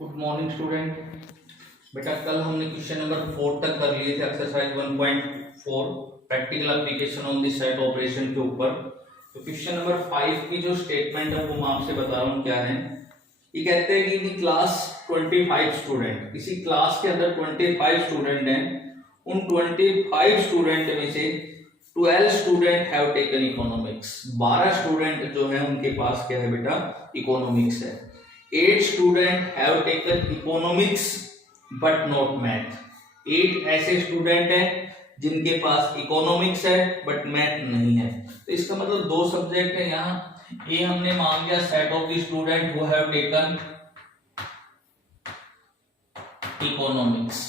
Good morning student. बेटा कल हमने क्वेश्चन नंबर 4 तक कर लिए थे exercise 1.4 practical application on the set operation के ऊपर। तो क्वेश्चन नंबर 5 की जो स्टेटमेंट है वो मैं आपसे बता रहा हूँ क्या है। ये कहते हैं कि इन क्लास 25 स्टूडेंट, किसी क्लास के अंदर 25 स्टूडेंट हैं, उन 25 स्टूडेंट में से 12 student have taken economics. 12 student जो है उनके पास क्या है बेटा, इकोनॉमिक्स है। 8 student have taken economics but not math. 8 ऐसे स्टूडेंट हैं जिनके पास इकोनॉमिक्स है बट मैथ नहीं है। तो इसका मतलब दो सब्जेक्ट है यहाँ। ये हमने मान लिया set of the student who have taken economics,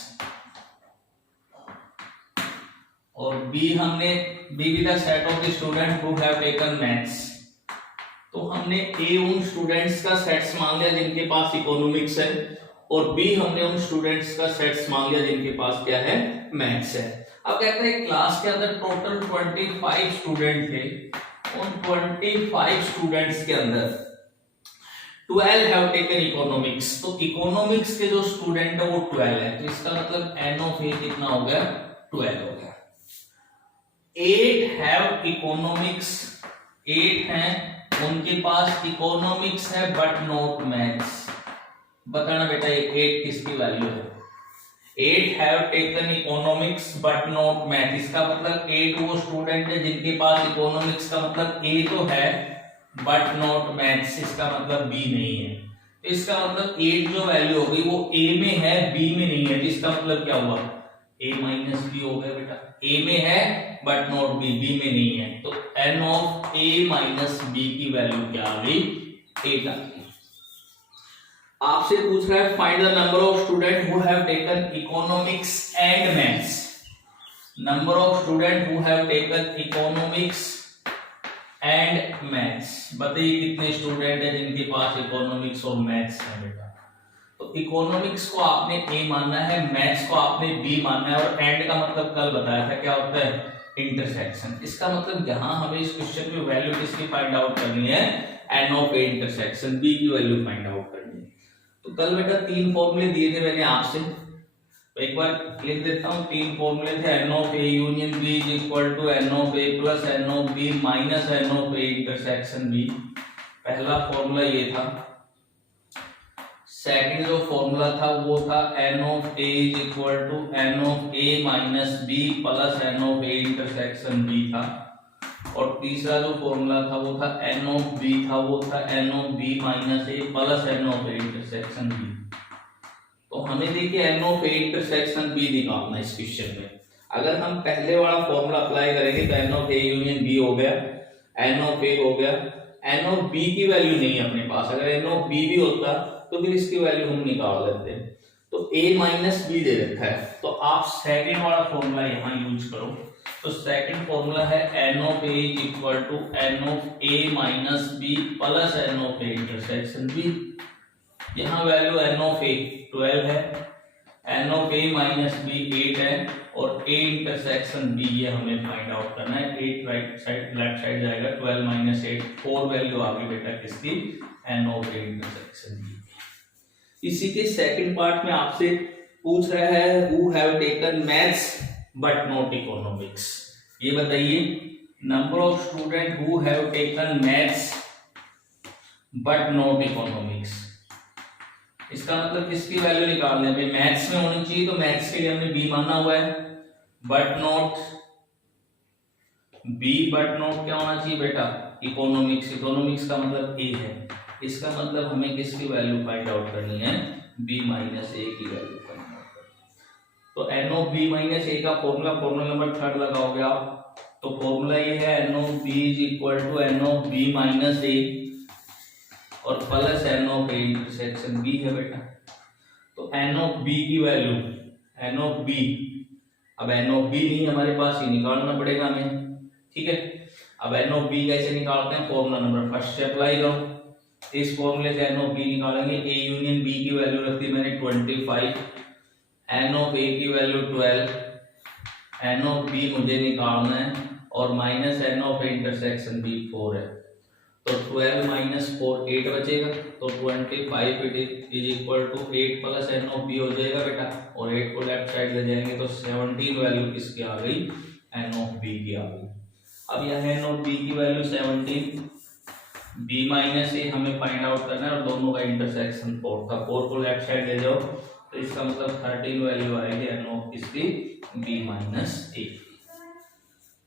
और बी हमने be with the set of the student who have taken maths. तो हमने ए उन स्टूडेंट्स का सेट्स मान लिया जिनके पास इकोनॉमिक्स है, और बी हमने उन स्टूडेंट्स का सेट्स मान लिया जिनके पास क्या है, मैथ्स है। अब कहते हैं क्लास के अंदर टोटल 25 स्टूडेंट थे। उन 25 स्टूडेंट्स के अंदर 12 हैव टेकन इकोनॉमिक्स। तो इकोनॉमिक्स के जो स्टूडेंट है वो 12 है। तो इसका मतलब एन ऑफ ए कितना हो गया, 12 हो गया। 8 हैव इकोनॉमिक्स, 8 हैं उनके पास इकोनॉमिक्स है बट नॉट मैथ्स। बताना बेटा ये 8 किसकी वैल्यू है। 8 have taken economics but not math. इसका मतलब 8 वो स्टूडेंट है जिनके पास इकोनॉमिक्स का मतलब ए तो है बट नॉट मैथ्स। इसका मतलब बी नहीं है। तो इसका मतलब 8 जो वैल्यू हो गई वो ए में है बी में नहीं है। इसका मतलब क्या हुआ, a माइनस बी हो गया बेटा। a में है बट नॉट b, b में नहीं है। तो n of a minus b की वैल्यू क्या आ गई, 8 आ गई। आपसे पूछ रहा है find the number of student who have taken economics and maths. Number of student who have taken economics and maths. बताइए कितने स्टूडेंट है जिनके पास इकोनॉमिक्स और मैथ्स है बेटा। तो इकोनॉमिक्स को आपने ए मानना है, मैथ्स को आपने बी मानना है, और एंड का मतलब कल बताया था क्या होता है, इंटरसेक्शन। इसका मतलब यहां हमें इस क्वेश्चन में वैल्यू किसकी फाइंड आउट करनी है, N of A intersection, B की वैल्यू फाइंड आउट करनी है। तो कल बेटा 3 फॉर्मूले दिए थे मैंने आपसे, तो एक बार लिख देता हूं। 3 फॉर्मूले थे। N of A union B is equal to n of A plus n of B minus n of A intersection B. पहला फॉर्मूला ये था। सेकंड जो फॉर्मूला था वो था n of A is equal to n of A minus B plus n of A intersection B था। और तीसरा जो फॉर्मूला था वो था एन ऑफ बी था, वो था n of B minus A plus n of A intersection B. तो हमें देखिए n of A intersection B निकालना है इस क्वेश्चन में। अगर हम पहले वाला फॉर्मूला अप्लाई करेंगे तो n of A union B हो गया, एन ऑफ ए हो गया, एन ऑफ बी की वैल्यू नहीं है अपने पास। अगर एन ऑफ बी भी होता तो फिर इसकी वैल्यू हम निकाल लेते हैं। तो a माइनस बी दे रखा है, तो आप सेकंड वाला फॉर्मूला यहाँ यूज करो। तो सेकंड फॉर्मूला है n of a equal to n of a minus b plus n of a intersection b। यहाँ वैल्यू n ऑफ a 12 है, n of a minus b 8 है, और a इंटरसेक्शन b ये हमें find out करना है। 8 right side left side जाएगा, 12 minus 8 4 value आ गई बेटा किसकी, n of a intersection b। इसी के सेकंड पार्ट में आपसे पूछ रहा है who have taken maths but not economics. ये बताइए number of student who have taken maths but not economics. इसका मतलब किसकी वैल्यू निकालनी है भाई, मैथ्स में होनी चाहिए। तो मैथ्स के लिए हमने बी माना हुआ है, but not be but not क्या होना चाहिए बेटा, इकोनॉमिक्स। इकोनॉमिक्स का मतलब ए है। इसका मतलब हमें किसकी वैल्यू फाइंड आउट करनी है, b माइनस ए की वैल्यू फाइंड आउट करनी है। तो n ऑफ b माइनस ए का फॉर्मूला नंबर 3 लगाओगे आप। तो फॉर्मूला ये है n of b is equal to n of b minus A और plus n of A intersection b है बेटा। तो n ऑफ b की वैल्यू n ऑफ b, अब n ऑफ b नहीं हमारे पास, ये निकालना पड़ेगा हमें, ठीक है। अब n ऑफ b कैसे निकालते हैं, फॉर्मूला नंबर फर्स्ट से अप्लाई करो। इस फॉर्मूले से n ऑफ b निकालेंगे। a यूनियन b की वैल्यू रख दी मैंने 25, n ऑफ a की वैल्यू 12, n ऑफ b मुझे निकालना है, और minus n of a intersection b 4 है। तो 12 माइनस 4 8 बचेगा, तो 25 is equal to 8 plus n of B हो जाएगा बेटा, और 8 को लेफ्ट साइड ले जाएंगे तो 17 वैल्यू किसकी आ गई, एन ऑफ बी की आ गई। अब यह एन ऑफ बी की वैल्यू 17, बी माइनस ए हमें फाइंड आउट करना है, और दोनों का इंटरसेक्शन 4 था, 4 को लेफ्ट साइड ले जाओ तो इसका मतलब 13 वैल्यू आएगी एन ऑफ इसकी बी माइनस ए।